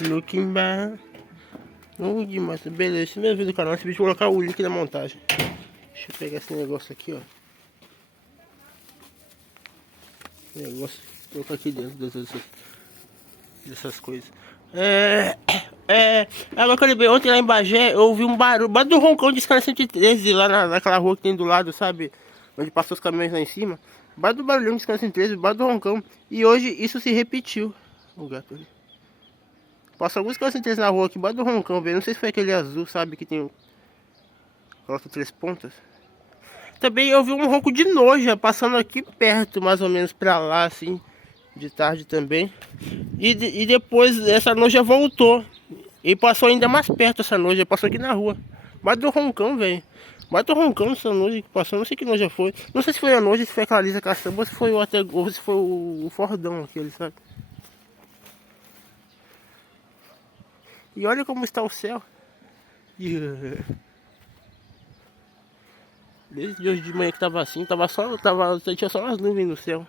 Looking back. Demais, beleza. Se não do canal, esse vídeo vou colocar o link da montagem. Deixa eu pegar esse negócio aqui, ó. Negócio, vou colocar aqui dentro dessas coisas. Agora que eu lembrei, ontem lá em Bagé, eu ouvi um barulho do roncão de escala 113 lá naquela rua que tem do lado, sabe? Onde passou os caminhões lá em cima. Do barulhão de escala 113, do roncão. E hoje isso se repetiu. O gato ali. Passou alguns escala 113 na rua aqui, do roncão, velho. Não sei se foi aquele azul, sabe? Que tem. Coloca 3 pontas. Também eu vi um ronco de noja passando aqui perto, mais ou menos pra lá, assim. De tarde também. E depois essa noja voltou. E passou ainda mais perto essa noja. Passou aqui na rua. Do roncão, velho. Do roncão essa noja que passou. Não sei que noja foi. Não sei se foi a noja, se foi a Clarisa Caçamba, ou se foi ou se foi o Fordão aquele, sabe? E olha como está o céu. Desde hoje de manhã que tava assim, tinha só umas nuvens no céu.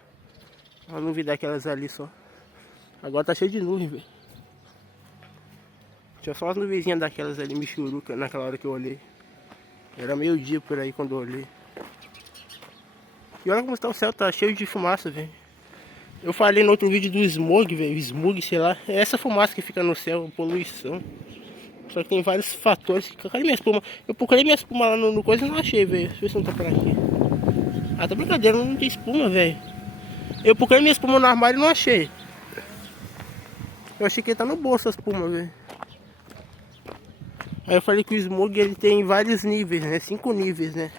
Uma nuvem daquelas ali só. Agora tá cheio de nuvem, velho. Tinha só umas nuvenzinhas daquelas ali, michuruca, naquela hora que eu olhei. Era meio-dia por aí quando eu olhei. E olha como está o céu, tá cheio de fumaça, velho. Eu falei no outro vídeo do smog, velho. Smog, sei lá. É essa fumaça que fica no céu, poluição. Só que tem vários fatores. Cadê minha espuma? Eu procurei minha espuma lá no coisa e não achei, velho. Deixa eu ver se não tá por aqui. Ah, tá brincadeira, não tem espuma, velho. Eu procurei minha espuma no armário e não achei. Eu achei que ele tá no bolso a espuma, velho. Aí eu falei que o smog ele tem vários níveis, né? 5 níveis, né?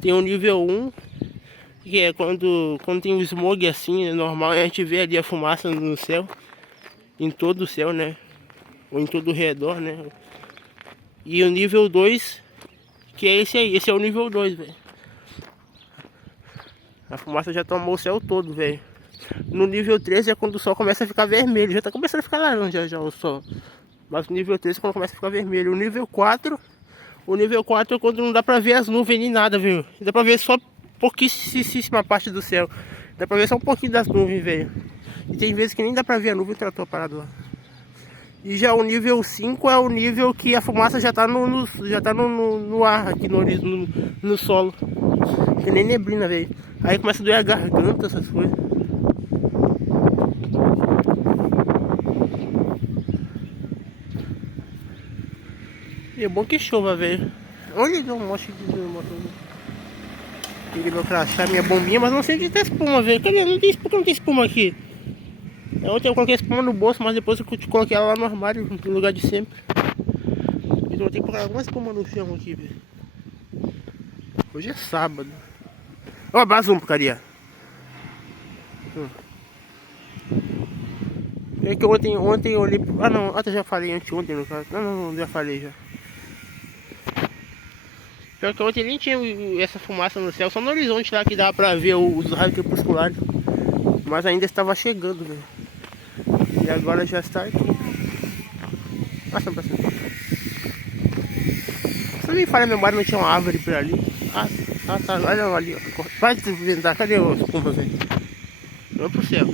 Tem o nível 1, que é quando tem o smog assim, é normal, a gente vê ali a fumaça no céu. Em todo o céu, né? Ou em todo o redor, né? E o nível 2, que é esse aí. Esse é o nível 2, velho. A fumaça já tomou o céu todo, velho. No nível 3 é quando o sol começa a ficar vermelho. Já tá começando a ficar laranja já o sol. Mas no nível 3 é quando começa a ficar vermelho. O nível 4 é quando não dá pra ver as nuvens nem nada, viu? Dá pra ver só pouquíssima parte do céu. Dá pra ver só um pouquinho das nuvens, velho. E tem vezes que nem dá pra ver a nuvem, o trator parado lá. E já o nível 5 é o nível que a fumaça já tá no ar, aqui no solo. Tem nem neblina, velho. Aí começa a doer a garganta, essas coisas. E é bom que chova, velho. Olha, deu um monte de motor. Peguei meu crachá, minha bombinha, mas não sei onde tem espuma, velho. Cadê? Por que não tem espuma aqui? Ontem eu coloquei a espuma no bolso, mas depois eu coloquei ela lá no armário, no lugar de sempre. Então eu tenho que colocar alguma espuma no chão aqui, velho. Hoje é sábado. Ó, abraço, porcaria. É que ontem eu olhei... Ah, não, até já falei anteontem, no caso. Não, já falei já. Pior que ontem nem tinha essa fumaça no céu, só no horizonte lá que dava pra ver os raios crepusculares. Mas ainda estava chegando, velho. E agora já está aqui. Passa pra cima. Se não me falha a memória, não tinha uma árvore por ali. Ah tá, olha ali, ó. Vai desvendar, cadê os pumas aí? Vamos pro céu.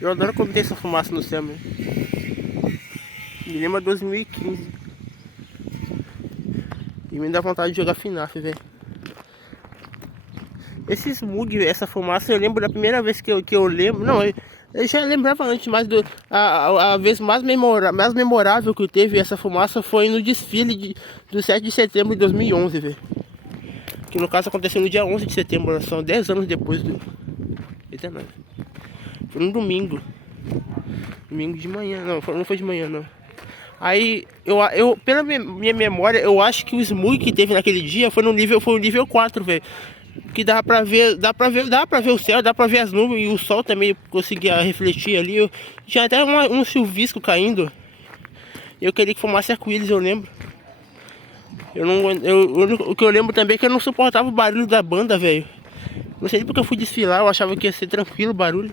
Eu adoro quando tem essa fumaça no céu, mesmo. Me lembra 2015. E me dá vontade de jogar FNAF, velho. Esse smog, essa fumaça, eu lembro da primeira vez que eu lembro. Não, eu já lembrava antes, mas a vez mais memorável que teve essa fumaça foi no desfile do 7 de setembro de 2011, velho. Que no caso aconteceu no dia 11 de setembro, são 10 anos depois do... Eita, não. Foi no domingo. Domingo de manhã, não foi de manhã, não. Aí, pela minha memória, eu acho que o smog que teve naquele dia foi o nível 4, velho. Que dá pra ver o céu, dá pra ver as nuvens e o sol também conseguia refletir ali. Tinha até um chuvisco caindo. Eu queria que fumasse arco-íris, eu lembro. O que eu lembro também é que eu não suportava o barulho da banda, velho. Não sei porque eu fui desfilar, eu achava que ia ser tranquilo o barulho.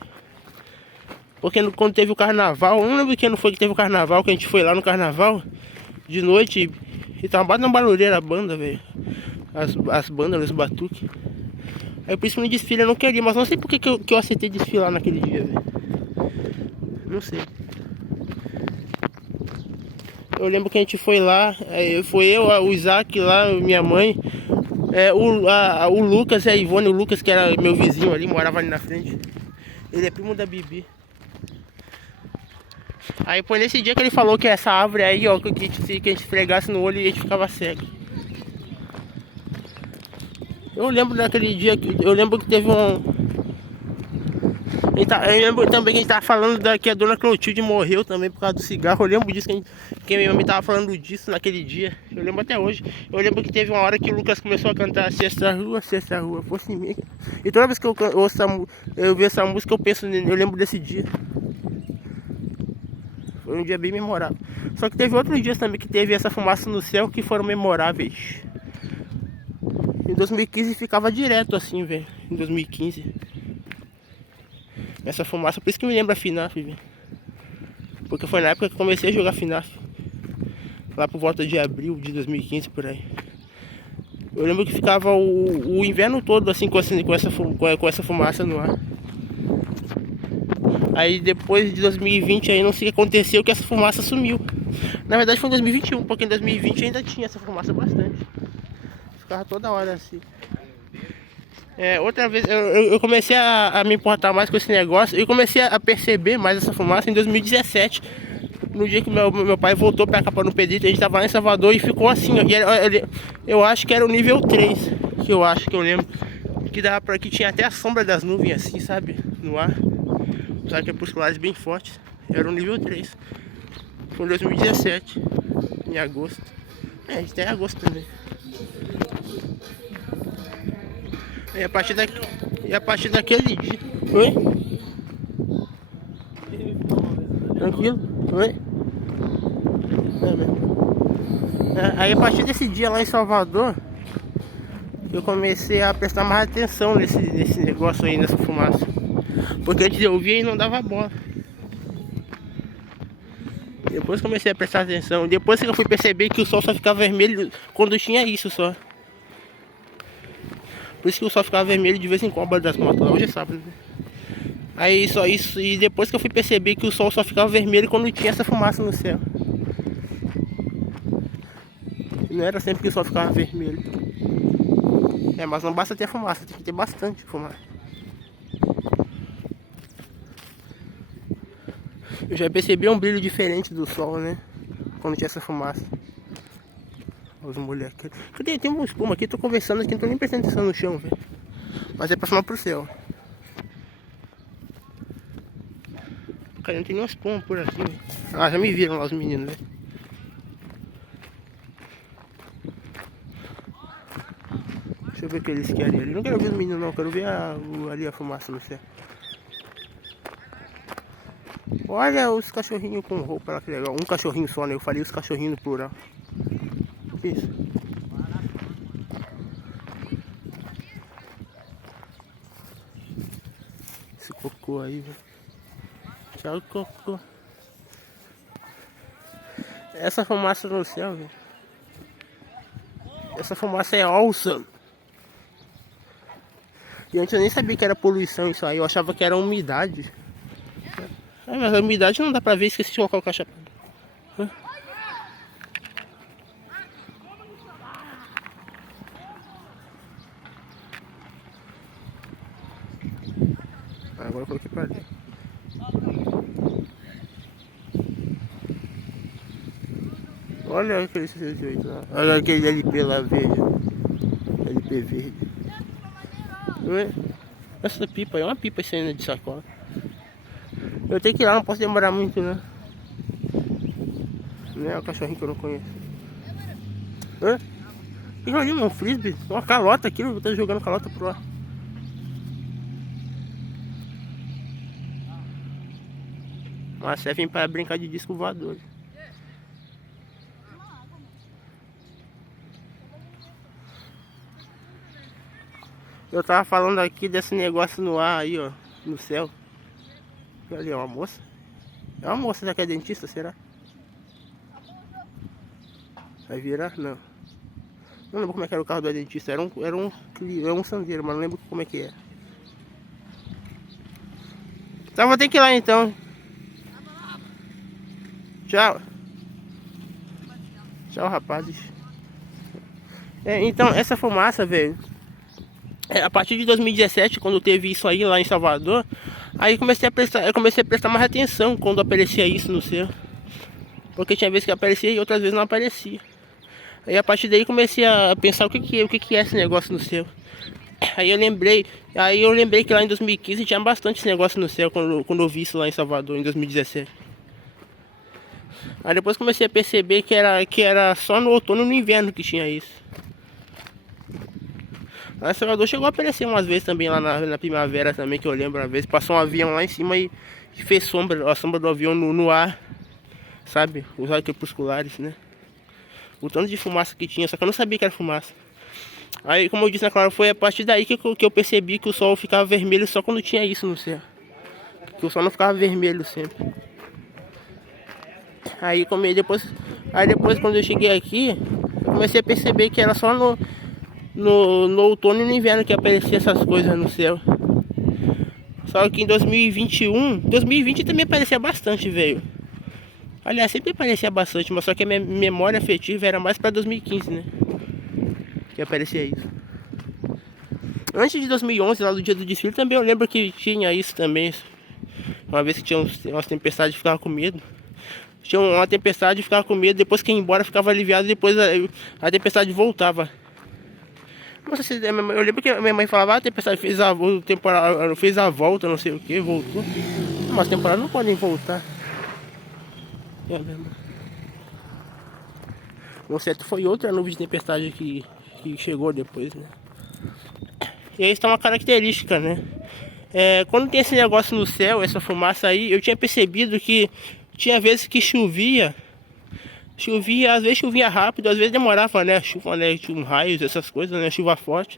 Porque quando teve o carnaval, eu não lembro que ano foi que teve o carnaval, que a gente foi lá no carnaval de noite e tava batendo barulheira a banda, velho. As bandas, os batuques. Aí por isso que no desfile eu não queria, mas não sei por que eu aceitei desfilar naquele dia, velho. Não sei. Eu lembro que a gente foi lá, foi eu, o Isaac lá, minha mãe, o Lucas e a Ivone, o Lucas que era meu vizinho ali, morava ali na frente. Ele é primo da Bibi. Aí foi nesse dia que ele falou que essa árvore aí, ó, que a gente esfregasse no olho e a gente ficava cego. Eu lembro daquele dia, eu lembro que teve um... Eu lembro também que a gente tava falando que a dona Clotilde morreu também por causa do cigarro. Eu lembro disso, que a minha mãe tava falando disso naquele dia. Eu lembro até hoje. Eu lembro que teve uma hora que o Lucas começou a cantar Sexta Rua, fosse em mim. E toda vez que eu ouço essa música, eu lembro desse dia. Foi um dia bem memorável. Só que teve outros dias também que teve essa fumaça no céu que foram memoráveis. Em 2015 ficava direto assim, velho. Em 2015. Essa fumaça, por isso que me lembra a FNAF, velho. Porque foi na época que eu comecei a jogar FNAF. Lá por volta de abril de 2015, por aí. Eu lembro que ficava o inverno todo assim com essa fumaça no ar. Aí depois de 2020 aí não sei o que aconteceu, que essa fumaça sumiu. Na verdade foi em 2021, porque em 2020 ainda tinha essa fumaça bastante. Ficava toda hora assim. Outra vez eu comecei a me importar mais com esse negócio. Eu comecei a perceber mais essa fumaça em 2017. No dia que meu pai voltou pra cá para no Pedrito, a gente tava lá em Salvador e ficou assim, ó. Eu acho que era o nível 3, que eu lembro. Que tinha até a sombra das nuvens assim, sabe? No ar. Os ar crepusculares bem fortes. Era o nível 3. Foi em 2017, em agosto. A gente tem agosto também. E a partir daquele dia. Oi? Tranquilo? Oi? Aí a partir desse dia lá em Salvador, eu comecei a prestar mais atenção nesse negócio aí, nessa fumaça. Porque antes eu via e não dava bola. Depois comecei a prestar atenção. Depois que eu fui perceber que o sol só ficava vermelho quando tinha isso só. Por isso que o sol ficava vermelho de vez em quando das motos. Hoje é sábado, né? Aí só isso. E depois que eu fui perceber que o sol só ficava vermelho quando tinha essa fumaça no céu. Não era sempre que o sol ficava vermelho. Mas não basta ter fumaça, tem que ter bastante fumaça. Eu já percebi um brilho diferente do sol, né? Quando tinha essa fumaça. Os moleques. Tem uma espuma aqui, tô conversando aqui, não tô nem prestando atenção no chão, velho. Mas é pra cima pro céu. Cara, não tem nenhuma espuma por aqui, velho. Ah, já me viram lá os meninos, velho. Deixa eu ver o que eles querem ali. Não quero ver os meninos não, quero ver ali a fumaça no céu. Olha os cachorrinhos com roupa lá, que legal. Um cachorrinho só, né? Eu falei os cachorrinhos no plural. Que isso? Esse cocô aí, velho. Tchau, cocô. Essa fumaça no céu, velho. Essa fumaça é awesome. E antes eu nem sabia que era poluição isso aí. Eu achava que era umidade. Mas a umidade não dá pra ver, esqueci de colocar o caixa. Agora eu coloquei pra dentro. Olha aquele 68 lá. Olha aquele LP lá verde. LP verde. Essa pipa é uma pipa saindo de sacola. Eu tenho que ir lá, não posso demorar muito, né? Não é o cachorrinho que eu não conheço. Tem ali um frisbee, uma calota aqui, eu tô jogando calota pro ar. Mas servem para brincar de disco voador. Eu tava falando aqui desse negócio no ar aí, ó, no céu. Ali é uma moça. É uma moça, será que é dentista, será? Vai virar? Não. Não lembro como é que era o carro do dentista. Era um Sandero, mas não lembro como é que é. Então vou ter que ir lá então. Tchau. Tchau, rapazes. Então, essa fumaça, velho, a partir de 2017, quando teve isso aí lá em Salvador, aí eu comecei a prestar mais atenção quando aparecia isso no céu. Porque tinha vezes que aparecia e outras vezes não aparecia. Aí a partir daí comecei a pensar o que é esse negócio no céu. Aí eu lembrei que lá em 2015 tinha bastante esse negócio no céu quando eu vi isso lá em Salvador, em 2017. Aí depois comecei a perceber que era só no outono e no inverno que tinha isso. Lá em Salvador chegou a aparecer umas vezes também lá na primavera também, que eu lembro uma vez. Passou um avião lá em cima e fez a sombra do avião no ar, sabe? Os raios crepusculares, né? O tanto de fumaça que tinha, só que eu não sabia que era fumaça. Aí, como eu disse, claro, foi a partir daí que eu percebi que o sol ficava vermelho só quando tinha isso no céu. Que o sol não ficava vermelho sempre. Aí depois quando eu cheguei aqui, eu comecei a perceber que era só no outono e no inverno que aparecia essas coisas no céu. Só que em 2020 também aparecia bastante, velho. Aliás, sempre aparecia bastante, mas só que a minha memória afetiva era mais pra 2015, né? Que aparecia isso. Antes de 2011, lá do dia do desfile, também eu lembro que tinha isso também. Uma vez que tinha umas tempestades, ficava com medo. Tinha uma tempestade e ficava com medo, depois que ia embora ficava aliviado, depois a tempestade voltava. Não sei se, eu lembro que a minha mãe falava, a tempestade fez a volta, não sei o que, voltou. Mas as temporadas não podem voltar. O certo foi outra nuvem de tempestade que chegou depois, né? E aí está uma característica, né? Quando tem esse negócio no céu, essa fumaça aí, eu tinha percebido que tinha vezes que chovia, às vezes chovia rápido, às vezes demorava, né? Chuva, né? Raios, essas coisas, né? Chuva forte.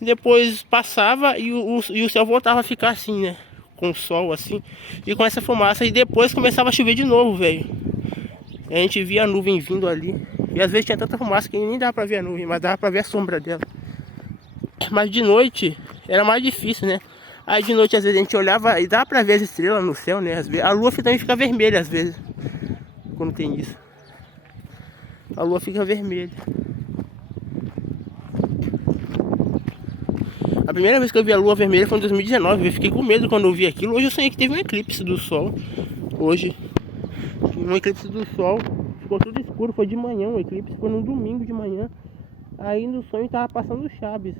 Depois passava e o céu voltava a ficar assim, né? Com o sol assim, e com essa fumaça, e depois começava a chover de novo, velho. A gente via a nuvem vindo ali, e às vezes tinha tanta fumaça que nem dava pra ver a nuvem, mas dava pra ver a sombra dela. Mas de noite era mais difícil, né? Aí de noite às vezes a gente olhava e dava pra ver as estrelas no céu, né? Às vezes, a lua também fica vermelha às vezes, quando tem isso. A lua fica vermelha. A primeira vez que eu vi a lua vermelha foi em 2019. Eu fiquei com medo quando eu vi aquilo. Hoje eu sonhei que teve um eclipse do sol. Hoje, um eclipse do sol. Ficou tudo escuro. Foi de manhã o eclipse. Foi num domingo de manhã. Aí no sonho tava passando o Chaves.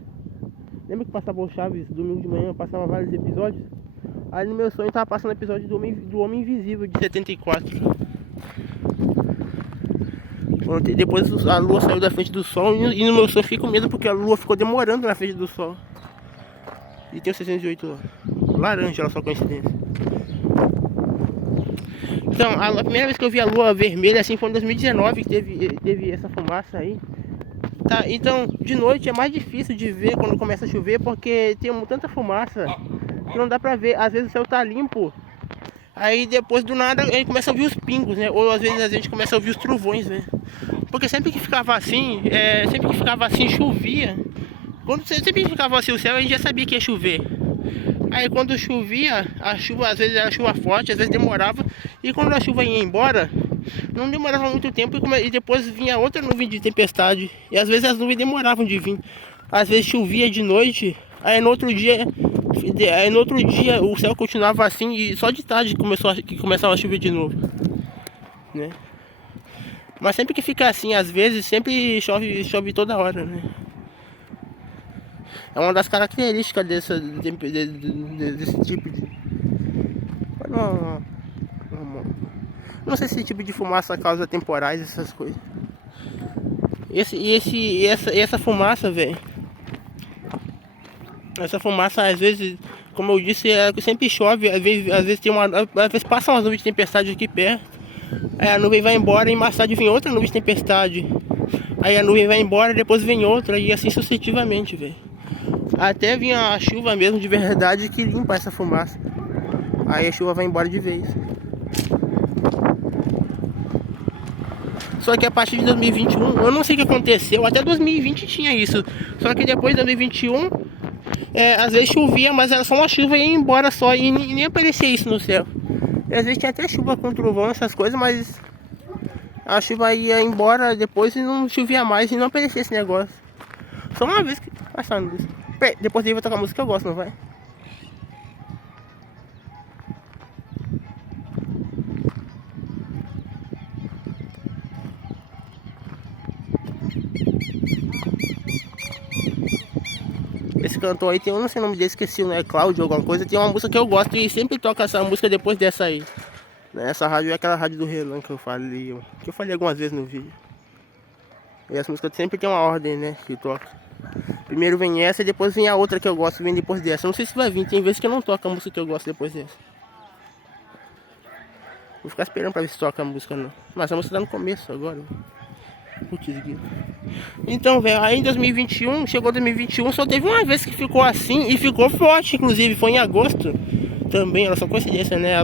Lembra que passava o Chaves domingo de manhã? Passava vários episódios. Aí no meu sonho tava passando o episódio do Homem Invisível de 74. Depois a lua saiu da frente do sol. E no meu sonho eu fiquei com medo porque a lua ficou demorando na frente do sol. E tem o 608 lá. Laranja, olha só, coincidência. Então, a primeira vez que eu vi a lua vermelha assim foi em 2019, que teve essa fumaça aí. Tá, então, de noite é mais difícil de ver quando começa a chover, porque tem tanta fumaça que não dá pra ver. Às vezes o céu tá limpo, aí depois do nada a gente começa a ouvir os pingos, né? Ou às vezes a gente começa a ouvir os trovões, né? Porque sempre que ficava assim, chovia. Sempre que ficava assim o céu, a gente já sabia que ia chover. Aí quando chovia, a chuva às vezes era chuva forte, às vezes demorava. E quando a chuva ia embora, não demorava muito tempo e depois vinha outra nuvem de tempestade. E às vezes as nuvens demoravam de vir. Às vezes chovia de noite, aí no outro dia o céu continuava assim e só de tarde começava a chover de novo, né? Mas sempre que fica assim, às vezes sempre chove toda hora, né? É uma das características desse tipo de... Não sei se esse tipo de fumaça causa temporais, essas coisas. Essa fumaça, velho. Essa fumaça, às vezes, como eu disse, sempre chove. Às vezes passa umas nuvens de tempestade aqui perto. Aí a nuvem vai embora e mais tarde vem outra nuvem de tempestade. Aí a nuvem vai embora, depois vem outra e assim sucessivamente, velho. Até vinha a chuva mesmo de verdade que limpa essa fumaça. Aí a chuva vai embora de vez. Só que a partir de 2021, eu não sei o que aconteceu, até 2020 tinha isso. Só que depois de 2021, às vezes chovia, mas era só uma chuva e ia embora só, e nem aparecia isso no céu. E às vezes tinha até chuva com trovão, essas coisas, mas a chuva ia embora depois e não chovia mais e não aparecia esse negócio. Só uma vez que passaram isso. Depois ele vai tocar música que eu gosto, não vai? Esse cantor aí tem, eu não sei o nome dele, esqueci, não é Cláudio alguma coisa. Tem uma música que eu gosto e sempre toca essa música depois dessa aí. Essa rádio é aquela rádio do Renan que eu falei algumas vezes no vídeo. E as músicas sempre tem uma ordem, né, que toca. Primeiro vem essa e depois vem a outra que eu gosto, vem depois dessa. Eu não sei se vai vir, tem vezes que eu não toco a música que eu gosto depois dessa. Vou ficar esperando pra ver se toca a música não. Mas a música tá no começo agora. Putz, então, velho, aí em 2021, chegou 2021, só teve uma vez que ficou assim e ficou forte, inclusive, foi em agosto também, olha só coincidência, né?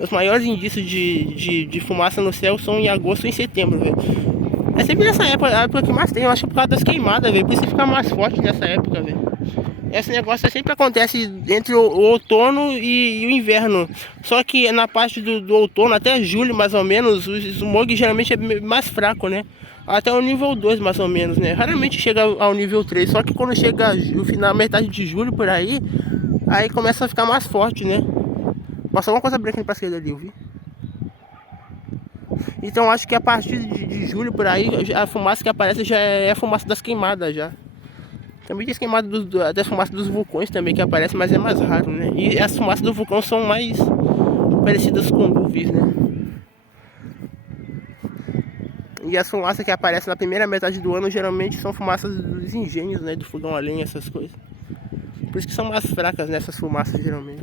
Os maiores indícios de fumaça no céu são em agosto e em setembro, velho. É sempre nessa época, a época que mais tem, eu acho que por causa das queimadas, velho, por isso fica mais forte nessa época, velho. Esse negócio sempre acontece entre o outono e o inverno. Só que na parte do outono, até julho mais ou menos, o smog geralmente é mais fraco, né? Até o nível 2 mais ou menos, né? Raramente chega ao nível 3. Só que quando chega no final, metade de julho por aí, aí começa a ficar mais forte, né? Passou alguma coisa branca pra esquerda ali, eu vi. Então acho que a partir de julho por aí, a fumaça que aparece já é a fumaça das queimadas já. Também tem queimada das fumaças dos vulcões também que aparece, mas é mais raro, né? E as fumaças do vulcão são mais parecidas com nuvens, né? E as fumaças que aparecem na primeira metade do ano geralmente são fumaças dos engenhos, né? Do fogão a lenha, essas coisas. Por isso que são mais fracas nessas fumaças geralmente.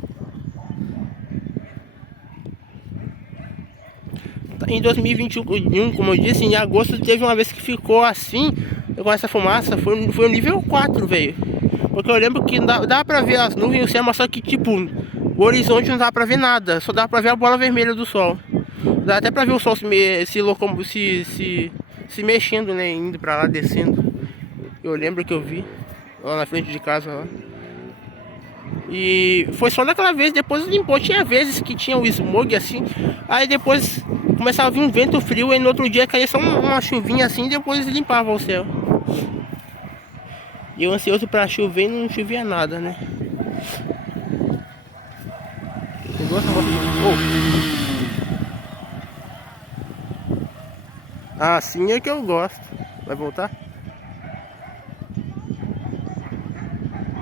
Em 2021, como eu disse, em agosto teve uma vez que ficou assim, com essa fumaça, foi o nível 4, velho. Porque eu lembro que dava pra ver as nuvens e o céu, mas só que tipo, o horizonte não dava pra ver nada, só dava pra ver a bola vermelha do sol. Dá até pra ver o sol se mexendo, né, indo pra lá, descendo. Eu lembro que eu vi, lá na frente de casa, lá. E foi só naquela vez, depois limpou. Tinha vezes que tinha o smog assim, aí depois começava a vir um vento frio e no outro dia caía só uma chuvinha assim e depois limpava o céu. E eu ansioso pra chover e não chovia nada, né? Pegou essa moto? Assim é que eu gosto. Vai voltar?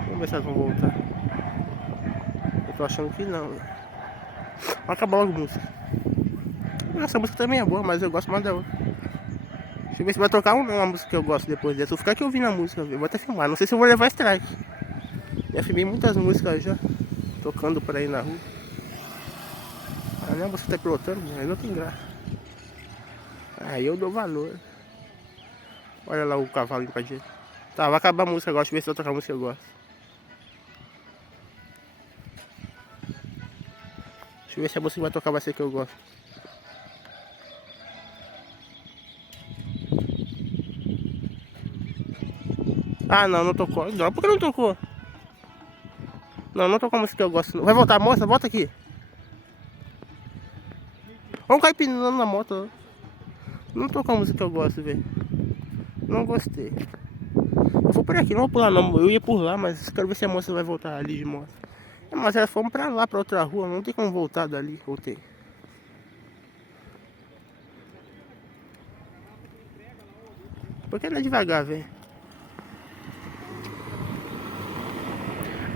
Vamos ver se elas vão voltar. Eu tô achando que não. Vai acabar logo a música. Essa música também é boa, mas eu gosto mais da outra. Deixa eu ver se vai tocar uma música que eu gosto depois dessa. Eu vou ficar aqui ouvindo a música, eu vou até filmar. Não sei se eu vou levar strike. Já filmei muitas músicas já, tocando por aí na rua. Ah, não, você tá pilotando, aí não tem graça. Aí eu dou valor. Olha lá o cavalo indo pra direita. Tá, vai acabar a música agora, deixa eu ver se eu tocar a música que eu gosto. Deixa eu ver se a música que vai tocar vai ser que eu gosto. Ah, não tocou. Não, por que não tocou? Não tocou a música que eu gosto. Vai voltar, moça? Volta aqui. Vamos cair pinando na moto. Não tocou a música que eu gosto, velho. Não gostei. Eu vou por aqui, não vou pular não. Eu ia por lá, mas quero ver se a moça vai voltar ali de moto. Mas elas foram pra lá, pra outra rua. Não tem como voltar dali. Voltei. Por que ela é devagar, velho?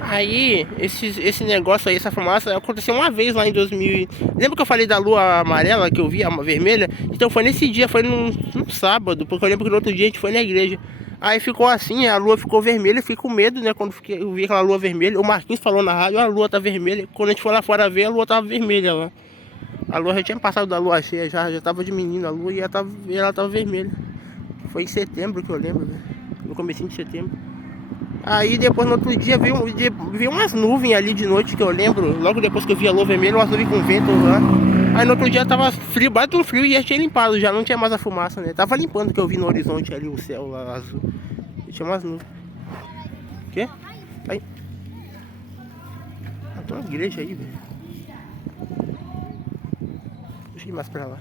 Aí, esse negócio aí, essa fumaça, aconteceu uma vez lá em 2000. Lembra que eu falei da lua amarela que eu vi, a vermelha? Então foi nesse dia, foi num sábado, porque eu lembro que no outro dia a gente foi na igreja. Aí ficou assim, a lua ficou vermelha, eu fiquei com medo, né, quando eu vi aquela lua vermelha. O Marquinhos falou na rádio, a lua tá vermelha. Quando a gente foi lá fora ver, a lua tava vermelha lá. A lua já tinha passado da lua cheia, já tava diminuindo a lua e ela tava vermelha. Foi em setembro que eu lembro, né? No comecinho de setembro. Aí depois no outro dia veio umas nuvens ali de noite que eu lembro. Logo depois que eu vi a lua vermelha, umas nuvens com vento lá. Aí no outro dia tava frio, bate um frio e já tinha limpado, já não tinha mais a fumaça, né? Tava limpando que eu vi no horizonte ali o céu lá azul. E tinha umas nuvens. O quê? Aí. Ah, tem uma igreja aí, velho. Deixa eu ir mais pra lá.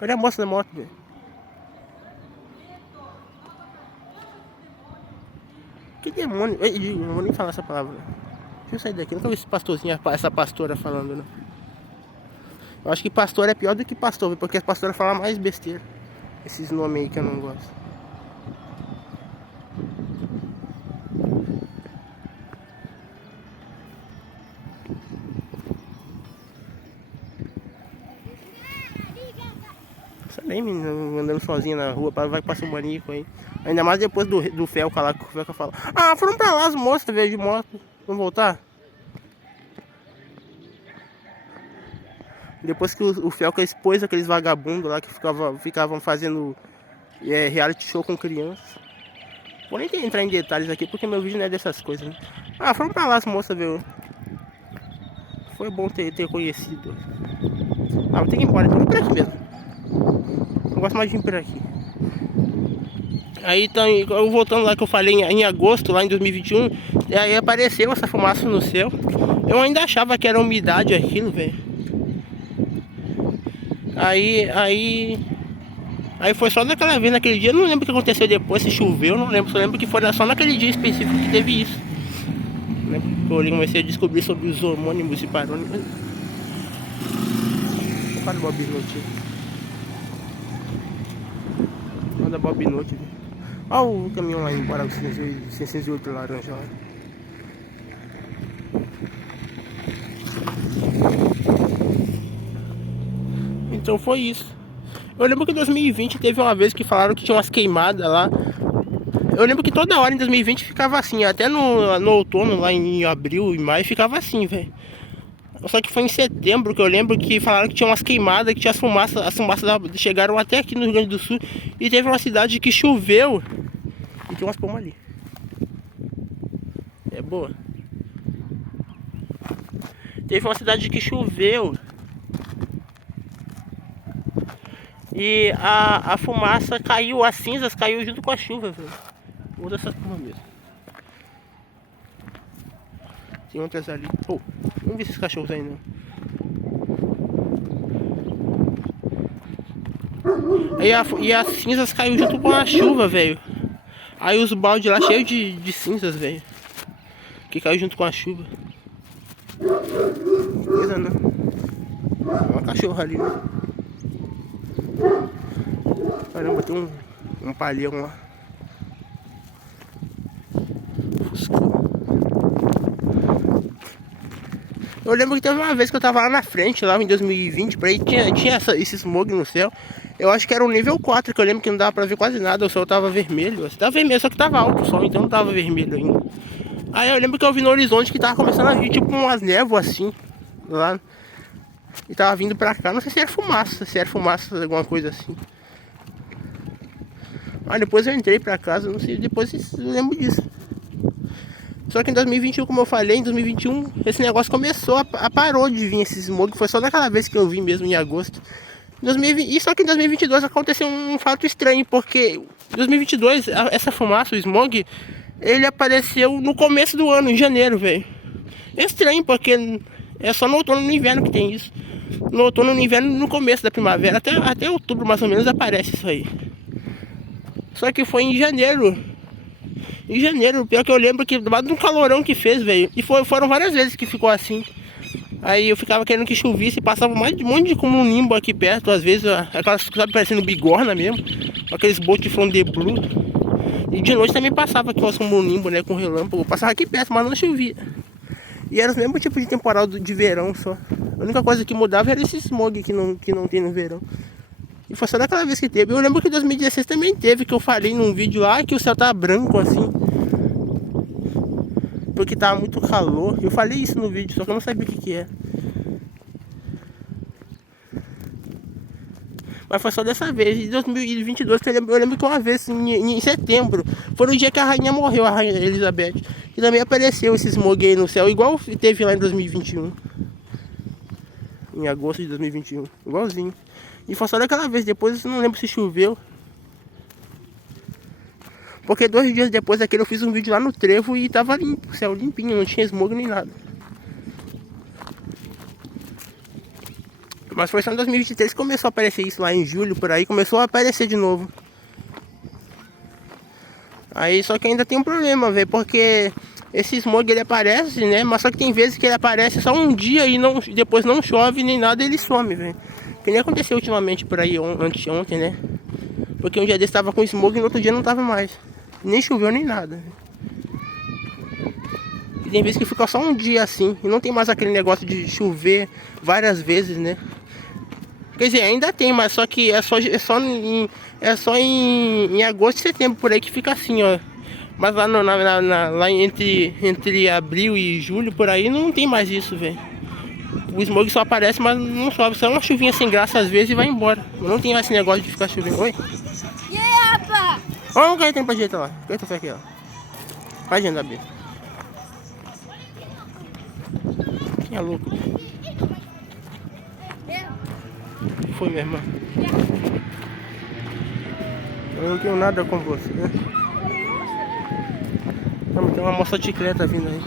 Cadê a moça da moto, velho? Que demônio? Eu não vou nem falar essa palavra. Deixa eu sair daqui. Nunca vi esse pastorzinho, essa pastora falando, né? Eu acho que pastor é pior do que pastor, porque as pastoras falam mais besteira. Esses nomes aí que eu não gosto. Essa nem menina andando sozinha na rua, vai passar um manico aí. Ainda mais depois do Felca lá, que o Felca fala: ah, foram pra lá as moças, veio de moto. Vão voltar? Depois que o Felca expôs aqueles vagabundos lá que ficavam fazendo reality show com crianças. Vou nem entrar em detalhes aqui porque meu vídeo não é dessas coisas, né? Ah, foram pra lá as moças, viu? Foi bom ter conhecido. Ah, vou ter que ir embora, então vou por aqui mesmo. Não gosto mais de vir por aqui. Aí então, eu voltando lá que eu falei em agosto, lá em 2021, aí apareceu essa fumaça no céu. Eu ainda achava que era umidade aquilo, velho. Aí foi só naquela vez, naquele dia. Eu não lembro o que aconteceu depois, se choveu, não lembro. Só lembro que foi só naquele dia específico que teve isso. Eu comecei a descobrir sobre os homônimos e parônimos. Para o Bob Note. Manda Bob Note. Olha o caminhão lá embora, o 608 laranja lá. Então foi isso. Eu lembro que em 2020 teve uma vez que falaram que tinha umas queimadas lá. Eu lembro que toda hora em 2020 ficava assim, até no outono, lá em abril e maio, ficava assim, velho. Só que foi em setembro que eu lembro que falaram que tinha umas queimadas, que tinha as fumaças chegaram até aqui no Rio Grande do Sul. E teve uma cidade que choveu e tinha umas pomas ali. É boa. Teve uma cidade que choveu e a fumaça caiu, as cinzas caiu junto com a chuva, velho. Vou usar essa turma mesmo. Tem outras ali. Oh, vamos ver esses cachorros aí, não. E as cinzas caiu junto com a chuva, velho. Aí os baldes lá cheios de cinzas, velho. Que caiu junto com a chuva. Beleza, né? Tem uma cachorra ali, né? Caramba, tem um palhão lá. Eu lembro que teve uma vez que eu tava lá na frente, lá em 2020, por aí tinha esse smog no céu. Eu acho que era o nível 4, que eu lembro que não dava pra ver quase nada, o sol tava vermelho. Tava vermelho, só que tava alto o sol, então não tava vermelho ainda. Aí eu lembro que eu vi no horizonte que tava começando a vir tipo umas névoas assim, lá. E tava vindo pra cá, não sei se era fumaça, alguma coisa assim. Aí depois eu entrei pra casa, não sei, depois eu lembro disso. Só que em 2021, como eu falei, em 2021 esse negócio começou parou de vir esse smog. Foi só daquela vez que eu vi mesmo em agosto. E só que em 2022 aconteceu um fato estranho, porque em 2022 essa fumaça, o smog, ele apareceu no começo do ano, em janeiro, velho. É estranho, porque é só no outono e no inverno que tem isso. No outono e no inverno, no começo da primavera, até outubro mais ou menos aparece isso aí. Só que foi em janeiro. Em janeiro, pior que eu lembro que debaixo de um calorão que fez, velho. E foram várias vezes que ficou assim. Aí eu ficava querendo que chovisse, passava um monte de cumulonimbus aqui perto, às vezes, aquelas, sabe, parecendo bigorna mesmo. Aqueles botos de Fondeblu. E de noite também passava aqui umas cumulonimbus, né, com relâmpago. Passava aqui perto, mas não chovia. E era o mesmo tipo de temporal de verão só. A única coisa que mudava era esse smog que não tem no verão. E foi só daquela vez que teve. Eu lembro que em 2016 também teve, que eu falei num vídeo lá que o céu tava branco assim. Porque tava muito calor. Eu falei isso no vídeo, só que eu não sabia o que é. Mas foi só dessa vez. Em 2022, eu lembro que uma vez, em setembro, foi no dia que a rainha morreu, a rainha Elizabeth. E também apareceu esse smog aí no céu, igual teve lá em 2021. Em agosto de 2021, igualzinho. E foi só daquela vez, depois eu não lembro se choveu. Porque 2 dias depois daquele eu fiz um vídeo lá no trevo e tava limpo, o céu limpinho, não tinha smog nem nada. Mas foi só em 2023 que começou a aparecer isso lá em julho, por aí, começou a aparecer de novo. Aí só que ainda tem um problema, velho, porque esse smog ele aparece, né? Mas só que tem vezes que ele aparece só um dia e não, depois não chove nem nada, ele some, velho. Que nem aconteceu ultimamente por aí, anteontem, né? Porque um dia desse tava com smog e no outro dia não tava mais. Nem choveu nem nada. E tem vezes que fica só um dia assim, e não tem mais aquele negócio de chover várias vezes, né? Quer dizer, ainda tem, mas só que é só em agosto e setembro por aí que fica assim, ó. Mas lá, lá entre abril e julho por aí não tem mais isso, velho. O smog só aparece, mas não chove. Só uma chuvinha sem graça às vezes e vai embora. Não tem mais esse negócio de ficar chovendo. Oi? E aí, rapaz? Olha o que tem pra ajeitar lá. O que tu faz aqui, ó? Vai, gente, Dabi. Quem é louco? Foi, minha irmã. Eu não tenho nada com você, né? Não, tem uma motocicleta vindo aí.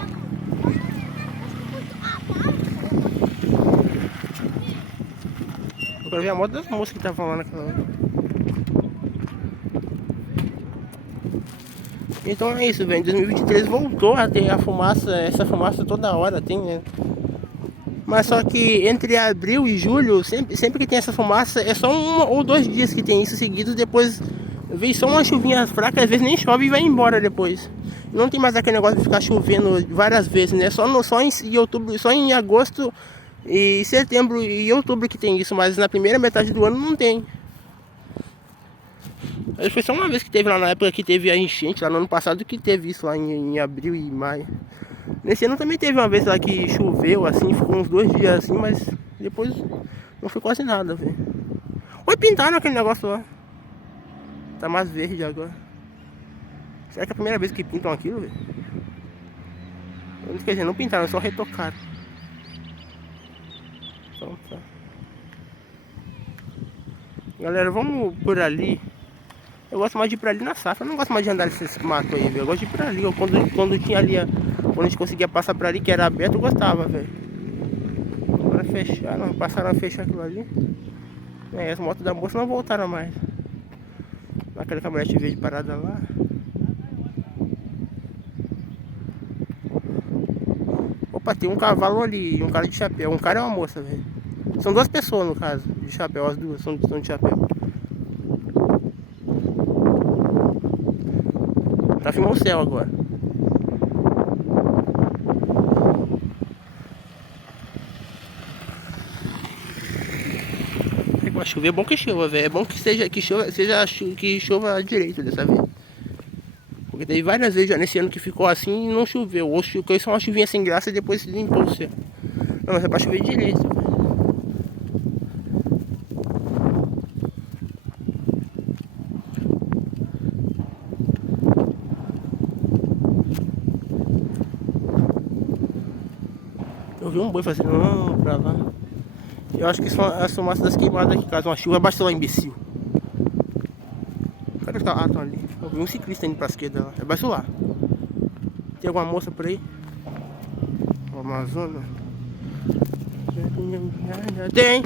Eu quero ver a moto das moças que estavam lá naquela hora. Então é isso, velho. Em 2023 voltou a ter a fumaça, essa fumaça toda hora tem, né? Mas só que entre abril e julho, sempre que tem essa fumaça, é só 1 ou 2 dias que tem isso seguidos, depois vem só uma chuvinha fraca, às vezes nem chove e vai embora depois. Não tem mais aquele negócio de ficar chovendo várias vezes, né? Só em outubro, só em agosto e setembro e outubro que tem isso, mas na primeira metade do ano não tem. Acho que foi só uma vez que teve lá na época que teve a enchente, lá no ano passado que teve isso lá em abril e maio. Nesse ano também teve uma vez lá que choveu assim, ficou uns 2 dias assim, mas depois não foi quase nada, velho. Oi, pintaram aquele negócio lá. Tá mais verde agora. Será que é a primeira vez que pintam aquilo, velho? Quer dizer, não pintaram, só retocaram. Então tá. Galera, vamos por ali. Eu gosto mais de ir por ali na safra. Eu não gosto mais de andar nesses matos aí, velho. Eu gosto de ir por ali. Quando tinha ali, quando a gente conseguia passar por ali, que era aberto, eu gostava, velho. Agora fecharam, passaram a fechar aquilo ali. É, as motos da moça não voltaram mais. Aquela caminhonete verde parada lá. Opa, tem um cavalo ali e um cara de chapéu. Um cara é uma moça, velho. São 2 pessoas no caso, de chapéu. As duas são de chapéu. Tá filmando o céu agora. Vai chover, é bom que chova, velho. É bom que chova direito dessa vez. Porque teve várias vezes já nesse ano que ficou assim e não choveu. Ou ficou só uma chuvinha sem graça e depois se limpou o céu. Não, mas é pra chover direito, velho. Eu vi um boi fazendo não pra lá. Eu acho que são as fumaças das queimadas que causam uma chuva. Abaixa lá, imbecil. Cadê que tá? Ah, estão ali. Eu vi um ciclista indo pra esquerda lá. Abaixa lá. Tem alguma moça por aí? O Amazonas. Tem.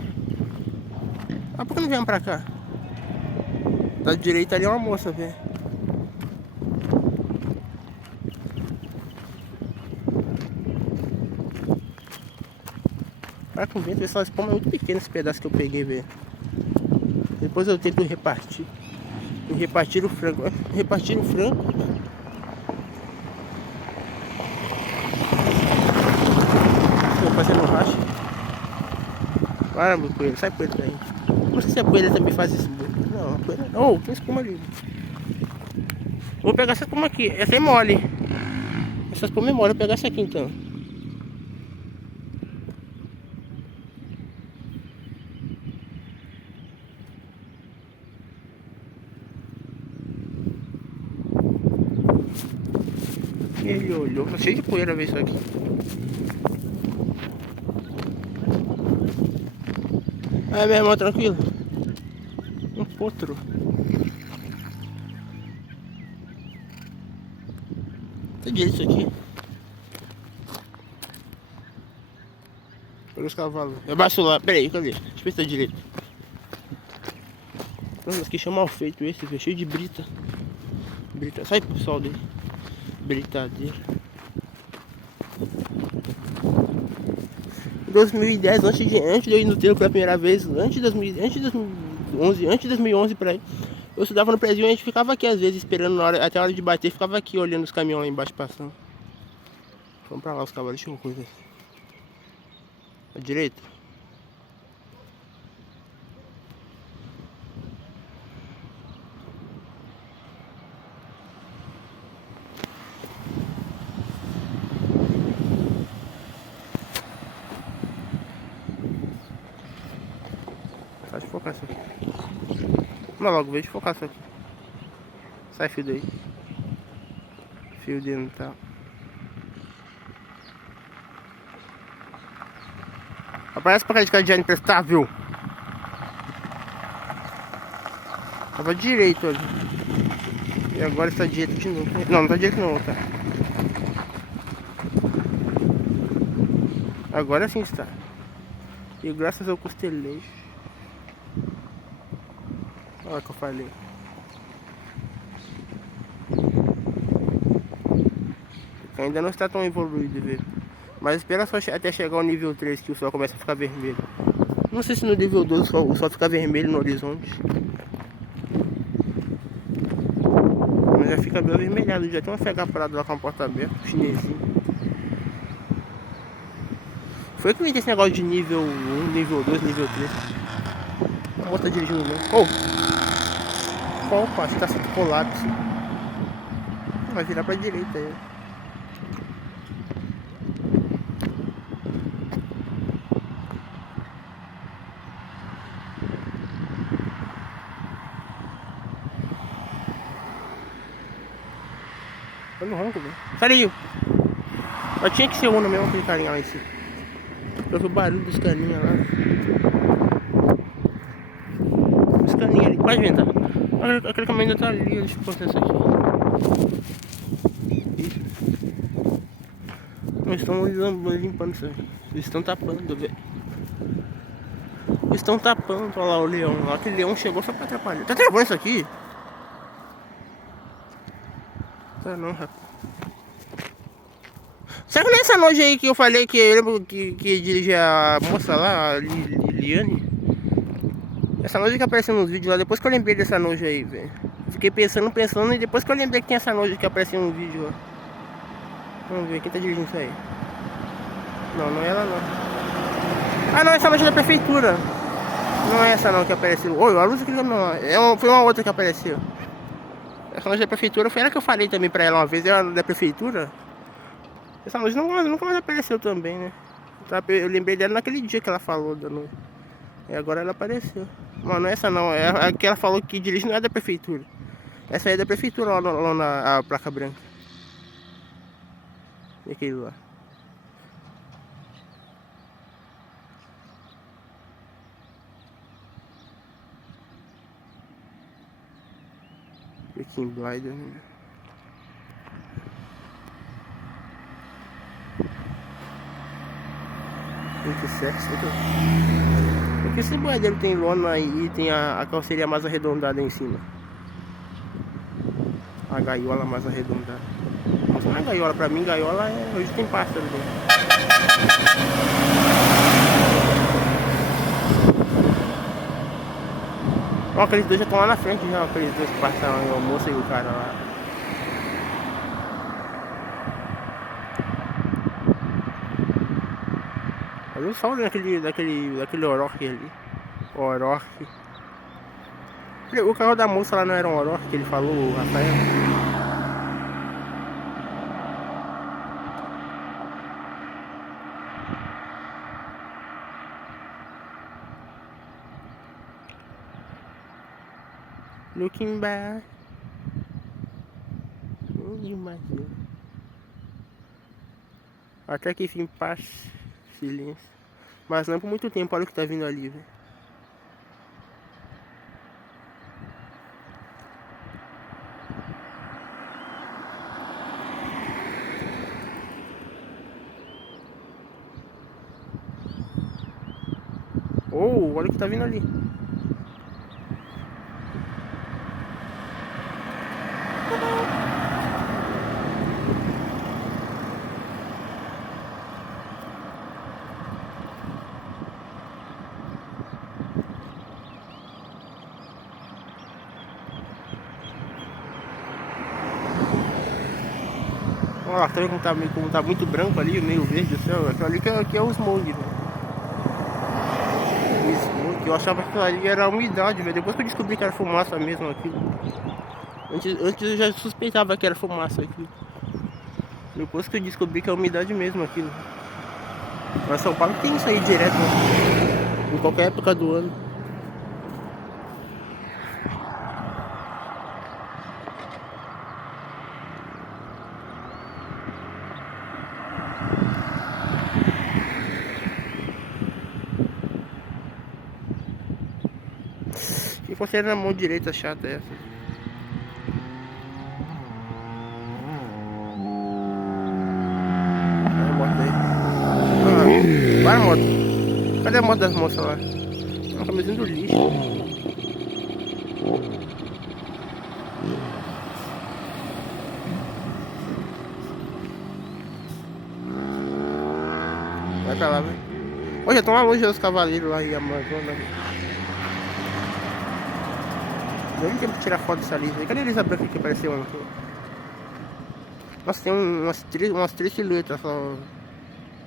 Ah, por que não vem pra cá? Da direita ali é uma moça, velho. Para com vento, essa espuma é muito pequena esse pedaço que eu peguei, velho. Depois eu tento repartir. E repartir o frango. Repartir o frango. Estou fazendo racha. Para, meu coelho, sai coelho daí. Não sei se a coelha também faz isso. Não, a coelha não. Oh, tem espuma ali. Vou pegar essa espuma aqui. Essa é mole. Essa espuma é mole. Vou pegar essa aqui então. Ele olhou, tá cheio de poeira ver isso aqui. Aí, meu irmão, tranquilo? Um potro. Tá direito isso aqui. Pega os cavalos. Eu baixo lá. Pera aí, cadê? Deixa eu ver se tá direito. Nossa, que chama mal feito esse, velho. Cheio de brita. Brita. Sai pro sol dele. Britadeira. 2010, antes de eu ir no treino pela primeira vez, antes de 2011 por aí, eu estudava no prédio e a gente ficava aqui às vezes esperando até a hora de bater, ficava aqui olhando os caminhões lá embaixo passando. Vamos pra lá os cavalos, deixa eu ver coisa. À direita? Deixa eu focar isso aqui. Não, logo vejo focar isso aqui. Sai fio daí. Fio dele não tá. Aparece pra cá de cadeado imprestável. Tava direito ali. E agora está direito de novo. Não, não tá direito não, tá. Agora sim está. E graças ao costelejo. Olha o que eu falei. Ainda não está tão evoluído, velho. Mas espera só até chegar ao nível 3 que o sol começa a ficar vermelho. Não sei se no nível 12 o sol fica vermelho no horizonte. Mas já fica bem avermelhado. Já tem uma fega parada lá com a porta aberta, chinesinho. Foi que eu esse negócio de nível 1, nível 2, nível 3. A moto tá dirigindo não. Opa, acho que tá sendo colapso. Vai virar pra direita aí. Foi no ronco, velho. Saiu! Mas tinha que ser uma mesmo, aquele carinha lá em cima. Eu vi o barulho dos caninhas lá. Os caninhas ali, pode inventar. Aquele caminho ainda tá ali, deixa eu postar isso aqui. Isso. Eles estão limpando isso aí. Eles estão tapando, velho. Eles estão tapando, olha lá o leão. Aquele leão chegou só pra atrapalhar. Tá travando isso aqui? Tá não, rapaz. Será que nessa noite aí que eu falei que eu lembro que dirigia a moça lá, a Liliane? Essa noite que apareceu nos vídeos lá, depois que eu lembrei dessa noite aí, velho. Fiquei pensando e depois que eu lembrei que tem essa noite que apareceu no vídeo lá. Vamos ver, quem tá dirigindo isso aí? Não, não é ela não. Ah não, essa noite é da prefeitura. Não é essa não que apareceu. Oi, a luz que não. Foi uma outra que apareceu. Essa noite da prefeitura foi ela que eu falei também pra ela uma vez, ela da prefeitura. Essa noite nunca mais apareceu também, né? Eu lembrei dela naquele dia que ela falou da noite. E agora ela apareceu. Mas não é essa não, é a que ela falou que dirige não é da prefeitura. Essa aí é da prefeitura lá na a placa branca. E aquele lá. Peaky Blinders, né? Muito sexy. Porque esse boiadeiro tem lona e tem a carroceria mais arredondada em cima. A gaiola mais arredondada. Mas não é gaiola, pra mim gaiola é... Hoje tem pássaro dentro. Ó, aqueles dois já estão lá na frente já, aqueles dois que passaram, a moça e o cara lá. Olha só daquele Orochi ali. Orochi. O carro da moça lá não era um Orochi que ele falou, o Rafael? Looking back. Imagina. Até que enfim, paz, silêncio. Mas não por muito tempo, olha o que tá vindo ali, velho. Oh, olha o que tá vindo ali. Olha lá, tá vendo como tá muito branco ali, meio verde o céu? Aquilo ali que é o smog, né? O smog, eu achava que aquilo ali era umidade, velho. Depois que eu descobri que era fumaça mesmo aquilo. Antes eu já suspeitava que era fumaça aquilo. Depois que eu descobri que é umidade mesmo aquilo. Mas São Paulo tem isso aí direto, né? Em qualquer época do ano. Se fosse na mão direita, chata essa. Olha a moto aí. Ah, para a moto. Cadê a moto das moças lá? Uma camisinha do lixo. Vai pra lá, velho. Hoje já estão lá longe dos cavaleiros lá em Amazonas. Deu tempo de tirar foto dessa lista aí. Cadê a Elisa Branca que apareceu ontem? Nossa, tem umas três silhuetas só.